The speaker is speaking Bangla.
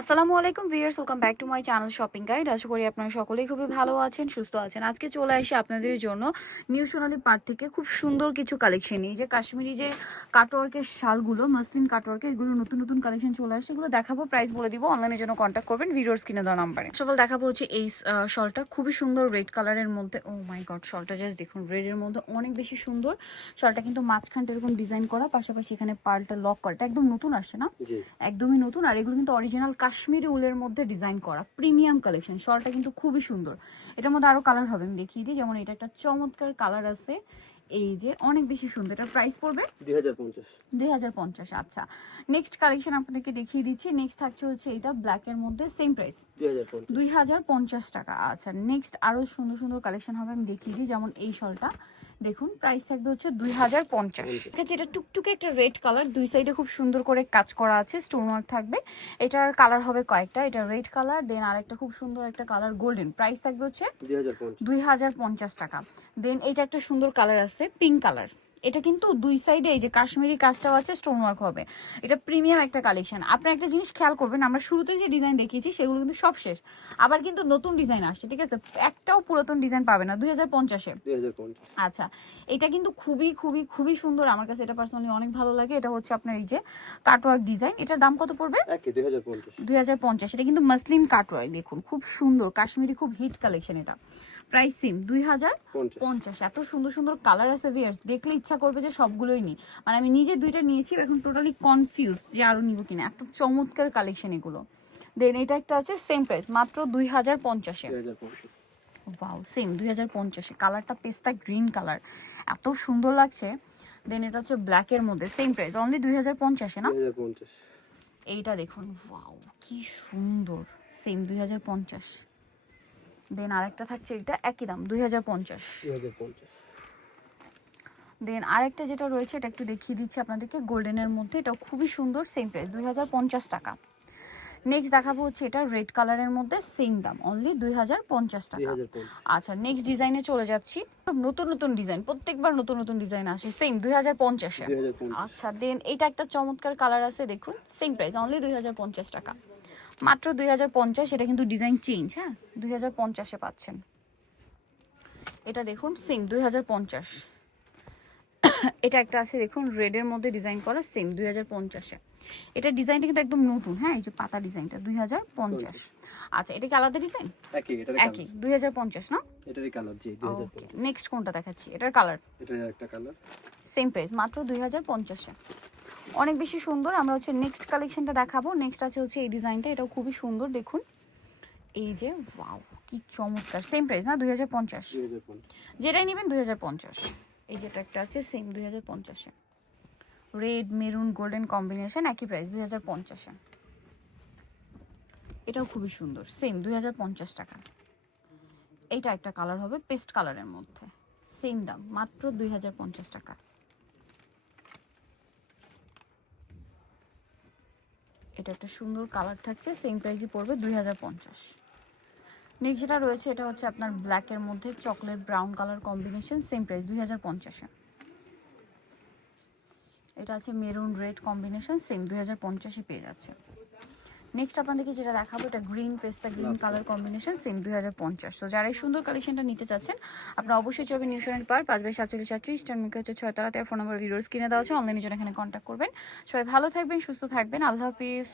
আসসালামু আলাইকুম viewers, welcome back to my channel shopping guide. আশা করি আপনারা সকলেই খুবই ভালো আছেন, সুস্থ আছেন। আজকে চলে আসি আপনাদের জন্য নিউ সোনালী পার্ট থেকে খুব সুন্দর কিছু কালেকশন। এই যে কাশ্মীরি যে কাটওয়ার্কের শালগুলো, মসলিন কাটওয়ার্কের, এগুলো নতুন নতুন কালেকশন চলে আসছে। এগুলো দেখাবো, প্রাইস বলে দিব। অনলাইনের জন্য কন্ট্যাক্ট করবেন ভিডিওর স্ক্রিনে দেওয়া নাম্বারে। ফার্স্ট অফ অল দেখাবো হচ্ছে এই শলটা, খুবই সুন্দর রেড কালারের মধ্যে। ও মাই গড, শলটা জাস্ট দেখুন, রেডের মধ্যে অনেক বেশি সুন্দর। শলটা কিন্তু মাঝখানটা এরকম ডিজাইন করা, পাশাপাশি এখানে পার্লটা লক করা। এটা একদম নতুন আসছে না, একদমই নতুন। আর এগুলো কিন্তু অরিজিনাল কাশ্মীরি উলের মধ্যে ডিজাইন করা প্রিমিয়াম কালেকশন। শলটা কিন্তু খুবই সুন্দর। এটার মধ্যে আরো কালার হবে, আমি দেখিয়ে দিই। যেমন এটা একটা চমৎকার কালার আছে, এই যে অনেক বেশি সুন্দর। এটার প্রাইস পড়বে 2050। আচ্ছা, নেক্সট কালেকশন আপনাদেরকে দেখিয়ে দিচ্ছি। নেক্সট থাকছে হচ্ছে এটা ব্ল্যাক এর মধ্যে, সেম প্রাইস 2050 টাকা। আচ্ছা, নেক্সট আরো সুন্দর সুন্দর কালেকশন হবে, আমি দেখিয়ে দিই। যেমন এই শলটা দেখুন, প্রাইস থাকবে হচ্ছে 2050। এটা টুকটুকে একটা রেড কালার, দুই সাইডে খুব সুন্দর করে কাজ করা আছে, স্টোন ওয়ার্ক থাকবে। এটার কালার হবে কয়েকটা। এটা রেড কালার, দেন আরেকটা খুব সুন্দর একটা কালার গোল্ডেন। প্রাইস থাকবে হচ্ছে 2050 টাকা। দেন এটা একটা সুন্দর কালার আছে, পিঙ্ক কালার। এটা কিন্তু দুই সাইডে এই যে কাশ্মীরি কাজটাও আছে, স্টোন ওয়ার্ক হবে। এটা প্রিমিয়াম একটা কালেকশন। আপনারা একটা জিনিস খেয়াল করবেন, আমরা শুরুতে যে ডিজাইন দেখিয়েছি সেগুলো কিন্তু সব শেষ, আবার কিন্তু নতুন ডিজাইন আসছে, ঠিক আছে? একটাও পুরাতন ডিজাইন পাবে না 2050-এ। আচ্ছা, এটা কিন্তু খুবই খুবই খুবই সুন্দর। আমার কাছে এটা পার্সোনালি অনেক ভালো লাগে। এটা হচ্ছে আপনার এই যে কাটওয়ার্ক ডিজাইন। এটার দাম কত পড়বে? 2050। এটা কিন্তু মসলিন কাটওয়ার্ক, দেখুন খুব সুন্দর, কাশ্মীরি খুব হিট কালেকশন। এটা প্রাইস সেম 2050। এত সুন্দর সুন্দর কালার আছে ভিউয়ার্স, দেখলে ইচ্ছা করবে যে সবগুলোই নিই। মানে আমি নিজে দুইটা নিয়েছি, এখন টোটালি কনফিউজ যে আরো নিব কিনা, এত চমৎকার কালেকশন এগুলো। দেন এটা একটা আছে, সেম প্রাইস, মাত্র 2050-এ। Wow, same 2050-এ। কালারটা পেস্তা গ্রিন কালার, এত সুন্দর লাগছে। দেন এটা হচ্ছে ব্ল্যাক এর মধ্যে, সেম প্রাইস, অনলি 2050-এ না? এইটা দেখুন, ওয়াও কি সুন্দর, সেম 2050। দেন আরেকটা থাকছে, এটা একই দাম 2050। দেন আরেকটা যেটা রয়েছে, এটা একটু দেখিয়ে দিচ্ছি আপনাদেরকে, গোল্ডেনের মধ্যে। এটাও খুবই সুন্দর, সেম প্রাইস 2050 টাকা। নেক্সট দেখাবো হচ্ছে এটা রেড কালারের মধ্যে, সেম দাম, অনলি 2050 টাকা। আচ্ছা, নেক্সট ডিজাইনে চলে যাচ্ছি। নতুন নতুন ডিজাইন, প্রত্যেকবার নতুন নতুন ডিজাইন আসে, সেম 2050-এ। আচ্ছা, দেন এটা একটা চমৎকার কালার আছে, দেখুন সেম প্রাইস, অনলি 2050 টাকা, মাত্র 2050। এটা কিন্তু ডিজাইন চেঞ্জ, হ্যাঁ, 2050-এ পাচ্ছেন। এটা দেখুন, সেম 2050। এটা একটা আছে দেখুন, রেডের মধ্যে ডিজাইন করা, সেম 2050-এ। এটা ডিজাইনটা কিন্তু একদম নতুন, হ্যাঁ, এই যে পাতা ডিজাইনটা 2050। আচ্ছা, এটা কি আলাদা ডিজাইন? একই 2050 না? এটারই কালার, জি 2050। ওকে, নেক্সট কোনটা দেখাচ্ছি? এটার কালার, এটার একটা কালার, সেম প্রাইস, মাত্র 2050-এ। অনেক বেশি সুন্দর। আমরা হচ্ছে নেক্সট কালেকশনটা দেখাবো। নেক্সট আছে হচ্ছে এই ডিজাইনটা, এটাও খুবই সুন্দর, দেখুন এই যে, ওয়াও কি চমৎকার। সেম প্রাইস না, 2050। যেটাই নেবেন 2050। এই যেটা একটা আছে, সেম 2050-এ। রেড মেরুন গোল্ডেন কম্বিনেশন, একই প্রাইস 2050-এ। এটাও খুবই সুন্দর, সেম 2050 টাকা। এইটা একটা কালার হবে পেস্ট কালারের মধ্যে, সেম দাম, মাত্র 2050 টাকা। এটা একটা সুন্দর কালার থাকছে, সেম প্রাইসই পড়বে 2050। নেক্সট যেটা রয়েছে, এটা হচ্ছে আপনার ব্ল্যাকের মধ্যে chocolate brown colour combination, same price 2050-এ। এটা আছে মেরুন রেড কম্বিনেশন, সেম 2050-এ পেয়ে যাচ্ছে। নেক্সট আপনাদেরকে যেটা দেখাবো, এটা গ্রিন পেস্তা গ্রিন কালার কম্বিনেশন, সেম 2050। তো যারা এই সুন্দর কালেকশনটা নিতে চাচ্ছেন, আপনারা অবশ্যই চাইবেন নিউ সোনালী পার্ক 5/47 ইস্টার্ন মিকে হচ্ছে 6 তলাতে। ফোন নাম্বার ভিডিওস কিনে দেওয়া আছে, অনলাইনে জন্য এখানে কন্ট্যাক্ট করবেন। সবাই ভালো থাকবেন, সুস্থ থাকবেন, আল্লাহ হাফিজ।